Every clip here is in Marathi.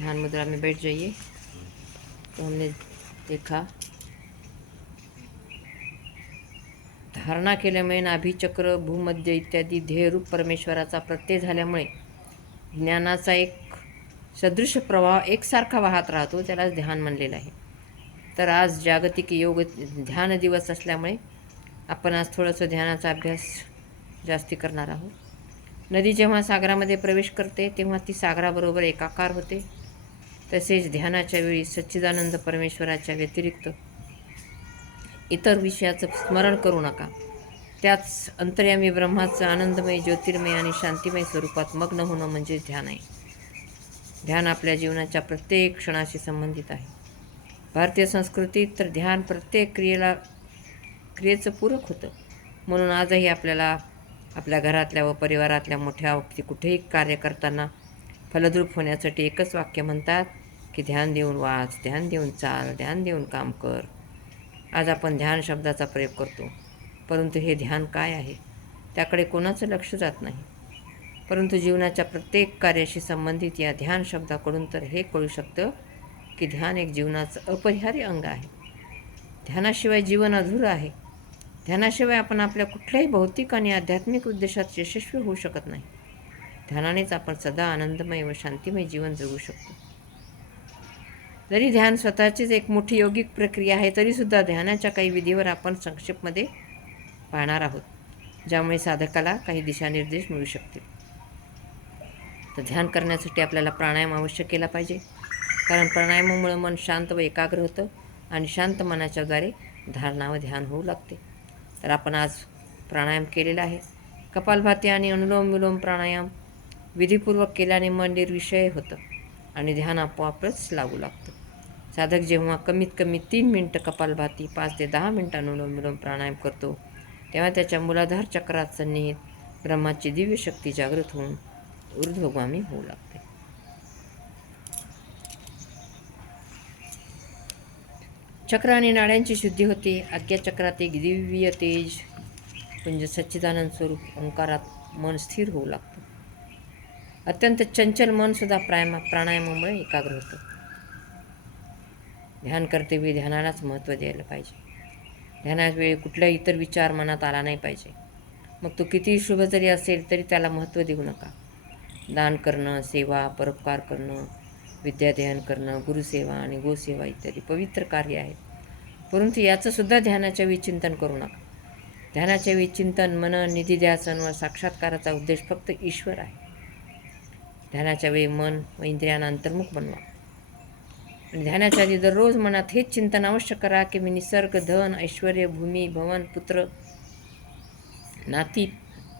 ध्यान मुद्रा में बैठ जाइए। तो हमने देखा धारणा केल्यामुळे नाभीचक्र, भूमध्य इत्यादी ध्येयरूप परमेश्वराचा प्रत्यय झाल्यामुळे ज्ञानाचा एक सदृश प्रवाह एकसारखा वाहत राहतो, त्यालाच ध्यान म्हणलेलं आहे. तर आज जागतिक योग ध्यान दिवस असल्यामुळे आपण आज थोडंसं ध्यानाचा अभ्यास जास्ती करणार आहोत. नदी जेव्हा सागरामध्ये प्रवेश करते तेव्हा ती सागराबरोबर एकाकार होते. तसेच ध्यानाच्या वेळी सच्चिदानंद परमेश्वराच्या व्यतिरिक्त इतर विषयाचं स्मरण करू नका. त्याच अंतर्यामी ब्रह्माचं आनंदमय, ज्योतिर्मय आणि शांतिमय स्वरूपात मग्न होणं म्हणजे ध्यान आहे. ध्यान आपल्या जीवनाच्या प्रत्येक क्षणाशी संबंधित आहे. भारतीय संस्कृतीत तर ध्यान प्रत्येक क्रियेचं पूरक होतं. म्हणून आजही आपल्याला आपल्या घरातल्या व परिवारातल्या मोठ्या कुठेही कार्य करताना फलद्रूप होण्यासाठी एकच वाक्य म्हणतात की ध्यान देऊन वाच, ध्यान देऊन चाल, ध्यान देऊन काम कर. आज आपण ध्यान शब्दाचा प्रयोग करतो, परंतु हे ध्यान काय आहे त्याकडे कोणाचं लक्ष जात नाही. परंतु जीवनाच्या प्रत्येक कार्याशी संबंधित या ध्यान शब्दाकडून तर हे कळू शकतं की ध्यान एक जीवनाचं अपरिहार्य अंग आहे. ध्यानाशिवाय जीवन अधुरं आहे. ध्यानाशिवाय आपण आपल्या कुठल्याही भौतिक आणि आध्यात्मिक उद्देशात यशस्वी होऊ शकत नाही. ध्यानानेच आपण सदा आनंदमय व शांतिमय जीवन जगू शकतो. जरी ध्यान स्वतःचीच एक मोठी योगिक प्रक्रिया आहे, तरीसुद्धा ध्यानाच्या काही विधीवर आपण संक्षेपमध्ये पाहणार आहोत, ज्यामुळे साधकाला काही दिशानिर्देश मिळू शकतील. तर ध्यान करण्यासाठी आपल्याला प्राणायाम अवश्य केला पाहिजे, कारण प्राणायामामुळे मन शांत व एकाग्र होतं आणि शांत मनाच्या द्वारे धारणा व ध्यान होऊ लागते. तर आपण आज प्राणायाम केलेला आहे. कपालभाती आणि अनुलोम विलोम प्राणायाम विधीपूर्वक केल्याने मन निर्विषय होतं आणि ध्यान आपोआपच लागू लागतं. साधक जेव्हा कमीत कमी 3 मिनिटं कपालभाती, 5 ते 10 मिनिटं अनुलोम विलोम प्राणायाम करतो, तेव्हा त्याच्या मूलाधार चक्रात सन्निहित ब्रह्माची दिव्य शक्ती जागृत होऊन ऊर्ध्वगामी होऊ लागते. चक्र आणि नाड्यांची शुद्धी होते. आज्ञाचक्रात एक दिव्य तेज म्हणजे सच्चिदानंद स्वरूप ओंकारात मन स्थिर होऊ लागतं. अत्यंत चंचल मनसुद्धा प्राणायामामुळे एकाग्र होतं. ध्यान करतेवेळी ध्यानालाच महत्त्व द्यायला पाहिजे. ध्यानावेळी कुठलाही इतर विचार मनात आला नाही पाहिजे. मग तो कितीही शुभ जरी असेल तरी त्याला महत्त्व देऊ नका. दान करणं, सेवा, परोपकार करणं, विद्याध्ययन करणं, गुरुसेवा आणि गोसेवा इत्यादी पवित्र कार्य आहेत. परंतु याचंसुद्धा ध्यानाच्या वेळी चिंतन करू नका. ध्यानाच्या वेळी चिंतन, मनन, निधिध्यासन व साक्षात्काराचा उद्देश फक्त ईश्वर आहे. ध्यानाच्या वेळी मन व इंद्रियांना अंतर्मुख बनवा. आणि ध्यानाच्या आधी दररोज मनात हेच चिंतन अवश्य करा की मी निसर्ग, धन, ऐश्वर, भूमी, भवन, पुत्र, नाती,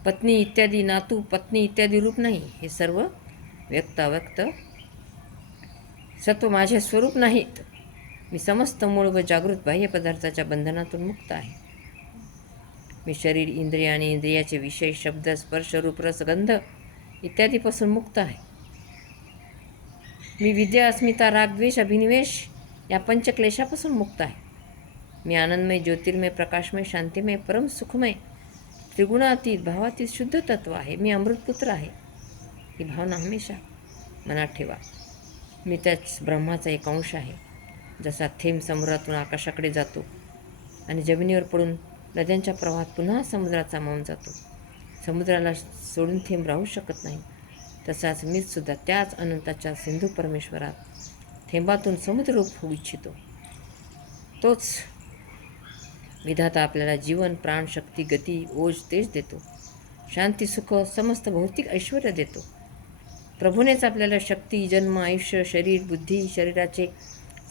पत्नी इत्यादी, नातू, पत्नी इत्यादी रूप नाही. हे सर्व व्यक्त अव्यक्त सत्व माझे स्वरूप नाहीत. मी समस्त मूळ व जागृत बाह्य पदार्थाच्या बंधनातून मुक्त आहे. मी शरीर, इंद्रिय आणि इंद्रियाचे विषय, शब्द, स्पर्श, रूप, रस, गंध इत्यादीपासून मुक्त आहे. मी विद्या, अस्मिता, राग, द्वेष, अभिनिवेश या पंचक्लेशापासून मुक्त आहे. मी आनंदमय, ज्योतिर्मय, प्रकाशमय, शांतिमय, परम सुखमय, त्रिगुणातीत, भावातीत शुद्ध तत्व आहे. मी अमृतपुत्र आहे. ही भावना हमेशा मनात ठेवा. मी त्याच ब्रह्माचा एक अंश आहे. जसा थेंब समुद्रातून आकाशाकडे जातो आणि जमिनीवर पडून नद्यांच्या प्रवाहात पुन्हा समुद्रात सामावून जातो, समुद्राला सोडून थेंब राहू शकत नाही, तसाच मीचसुद्धा त्याच अनंताच्या सिंधू परमेश्वरात थेंबातून समुद्ररूप होऊ इच्छितो. तोच विधाता आपल्याला जीवन, प्राण, शक्ती, गती, ओज, तेज देतो. शांती, सुख, समस्त भौतिक ऐश्वर देतो. प्रभूनेच आपल्याला शक्ती, जन्म, आयुष्य, शरीर, बुद्धी, शरीराचे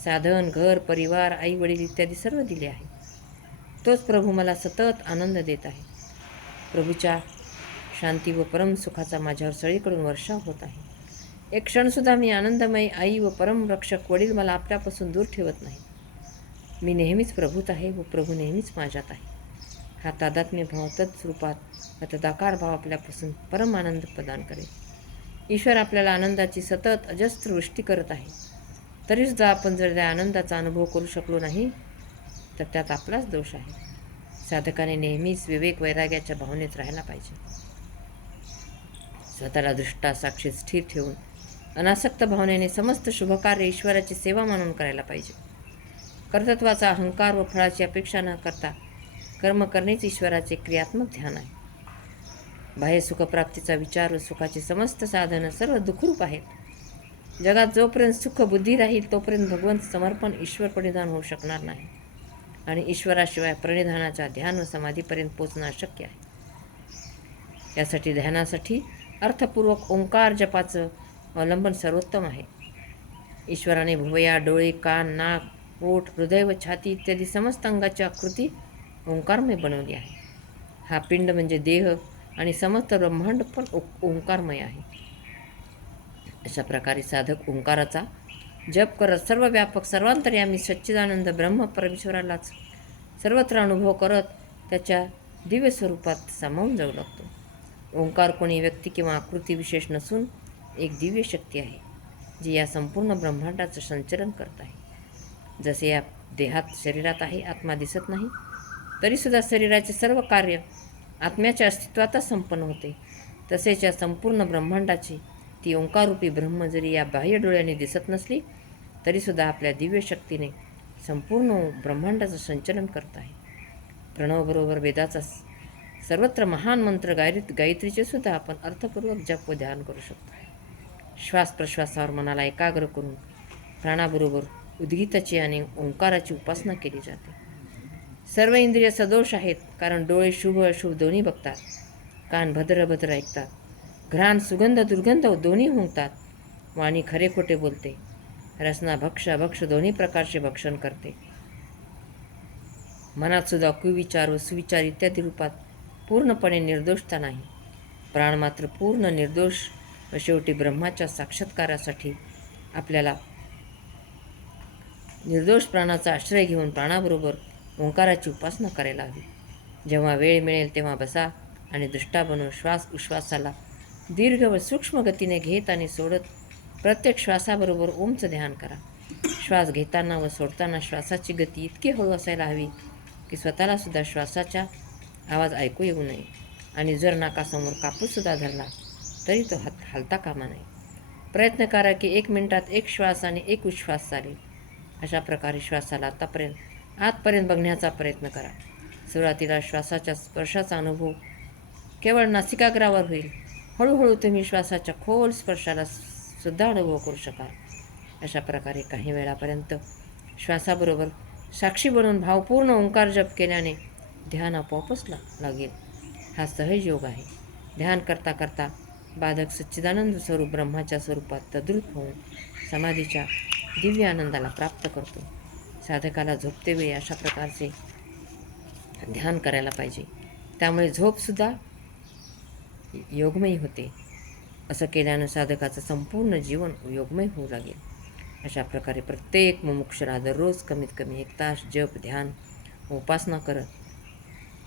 साधन, घर, परिवार, आई वडील इत्यादी सर्व दिले आहे. तोच प्रभू मला सतत आनंद देत आहे. प्रभूच्या शांती व परम सुखाचा माझ्यावर सगळीकडून वर्षाव होत आहे. एक क्षणसुद्धा मी आनंदमय आई व परम रक्षक वडील मला आपल्यापासून दूर ठेवत नाही. मी नेहमीच प्रभूत आहे व प्रभू नेहमीच माझ्यात आहे. हा तादात्म्य भाव तत्स्वरूपात व तदाकार भाव आपल्यापासून परम आनंद प्रदान करेल. ईश्वर आपल्याला आनंदाची सतत अजस्त्र वृष्टी करत आहे. तरीसुद्धा आपण जर त्या आनंदाचा अनुभव करू शकलो नाही तर त्यात आपलाच दोष आहे. साधकाने नेहमीच विवेक वैराग्याच्या भावनेत राहायला पाहिजे. स्वतःला दृष्टा साक्षीत स्थिर ठेवून अनासक्त भावनेने समस्त शुभकार्य ईश्वराची सेवा मानून करायला पाहिजे. कर्तृत्वाचा अहंकार व फळाची अपेक्षा न करता कर्म करणेच ईश्वराचे क्रियात्मक ध्यान आहे. बाह्य सुखप्राप्तीचा विचार व सुखाची समस्त साधनं सर्व दुःखरूप आहेत. जगात जोपर्यंत सुख बुद्धी राहील तोपर्यंत भगवंत समर्पण ईश्वर परिधान होऊ शकणार नाही आणि ईश्वराशिवाय प्रणिधानाच्या ध्यान व समाधीपर्यंत पोचणं अशक्य आहे. यासाठी ध्यानासाठी अर्थपूर्वक ओंकार जपाचं अवलंबन सर्वोत्तम आहे. ईश्वराने भुवया, डोळे, कान, नाक, ओठ, हृदय व छाती इत्यादी समस्त अंगाची आकृती ओंकारमय बनवली आहे. हा पिंड म्हणजे देह आणि समस्त ब्रह्मांड पण ओंकारमय आहे. अशा प्रकारे साधक ओंकाराचा जप करत सर्व व्यापक सर्वांतर्यामी सच्चिदानंद ब्रह्म परमेश्वरालाच सर्वत्र अनुभव करत त्याच्या दिव्य स्वरूपात सामावून जाऊ लागतो. ओंकार कोणी व्यक्ती किंवा आकृती विशेष नसून एक दिव्य शक्ती आहे जी या संपूर्ण ब्रह्मांडाचं संचलन करत आहे. जसे या देहात शरीरात आहे, आत्मा दिसत नाही, तरीसुद्धा शरीराचे सर्व कार्य आत्म्याच्या अस्तित्वातच संपन्न होते, तसेच या संपूर्ण ब्रह्मांडाची ती ओंकाररूपी ब्रह्म जरी या बाह्य डोळ्याने दिसत नसली तरीसुद्धा आपल्या दिव्य शक्तीने संपूर्ण ब्रह्मांडाचं संचलन करत आहे. प्रणवबरोबर वेदाचा सर्वत्र महान मंत्र गायत्रीचे सुद्धा आपण अर्थपूर्वक जप व ध्यान करू शकतो. श्वास प्रश्वासावर मनाला एकाग्र करून प्राणाबरोबर उद्गीताची आणि ओंकाराची उपासना केली जाते. सर्व इंद्रिय सदोष आहेत, कारण डोळे शुभ अशुभ दोन्ही बघतात, कान भद्र भद्र ऐकतात, घ्राण सुगंध दुर्गंध दोन्ही हुंकतात, वाणी खरे खोटे बोलते, रसना भक्ष अभक्ष दोन्ही प्रकारचे भक्षण करते. मनात सुद्धा कुविचार व सुविचार इत्यादी रूपात पूर्णपणे निर्दोषता नाही. प्राण मात्र पूर्ण निर्दोष व शेवटी ब्रह्माच्या साक्षात्कारासाठी आपल्याला निर्दोष प्राणाचा आश्रय घेऊन प्राणाबरोबर ओंकाराची उपासना करायला हवी. जेव्हा वेळ मिळेल तेव्हा बसा आणि दृष्टा बनून श्वास उश्वासाला दीर्घ व सूक्ष्म गतीने घेत आणि सोडत प्रत्येक श्वासाबरोबर ओमचं ध्यान करा. श्वास घेताना व सोडताना श्वासाची गती इतकी हळू असायला हवी की स्वतःला सुद्धा श्वासाचा आवाज ऐकू येऊ नये आणि जर नाकासमोर कापूससुद्धा धरला तरी तो हलता कामा नये. प्रयत्न करा की 1 मिनिटात 1 श्वास आणि 1 उच्छ्वास चालेल. अशा प्रकारे श्वासाला आतपर्यंत बघण्याचा प्रयत्न करा. सुरुवातीला श्वासाच्या स्पर्शाचा अनुभव केवळ नासिकाग्रावर होईल. हळूहळू तुम्ही श्वासाच्या खोल स्पर्शाला सुद्धा अनुभव करू शकाल. अशा प्रकारे काही वेळापर्यंत श्वासाबरोबर साक्षी बनून भावपूर्ण ओंकार जप केल्याने ध्यान आपोआपच लागेल. हा सहज योग आहे. ध्यान करता करता बाधक सच्चिदानंद स्वरूप ब्रह्माच्या स्वरूपात तद्रूप होऊन समाधीच्या दिव्य आनंदाला प्राप्त करतो. साधकाला झोपतेवेळी अशा प्रकारचे ध्यान करायला पाहिजे. त्यामुळे झोपसुद्धा योगमयी होते. असं केल्यानं साधकाचं संपूर्ण जीवन योगमय होऊ लागेल. अशा प्रकारे प्रत्येक मुमुक्षुला दररोज कमीत कमी 1 तास जप ध्यान उपासना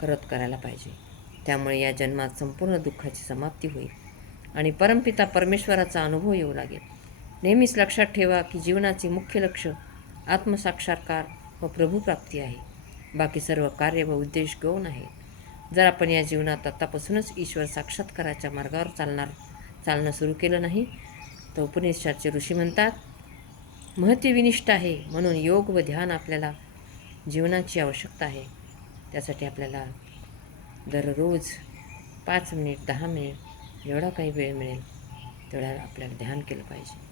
करत करायला पाहिजे. त्यामुळे या जन्मात संपूर्ण दुःखाची समाप्ती होईल आणि परमपिता परमेश्वराचा अनुभव येऊ लागेल. नेहमीच लक्षात ठेवा की जीवनाचे मुख्य लक्ष आत्मसाक्षात्कार व प्रभुप्राप्ती आहे. बाकी सर्व कार्य व उद्देश गौण आहेत. जर आपण या जीवनात आत्तापासूनच ईश्वर साक्षात्काराच्या मार्गावर चालणं सुरू केलं नाही तर उपनिषदाचे ऋषी म्हणतात, महती विनिष्ठ आहे. म्हणून योग व ध्यान आपल्याला जीवनाची आवश्यकता आहे. त्यासाठी आपल्याला दररोज 5 मिनिट 10 मिनिट जेवढा काही वेळ मिळेल तेवढा आपल्याला ध्यान केलं पाहिजे.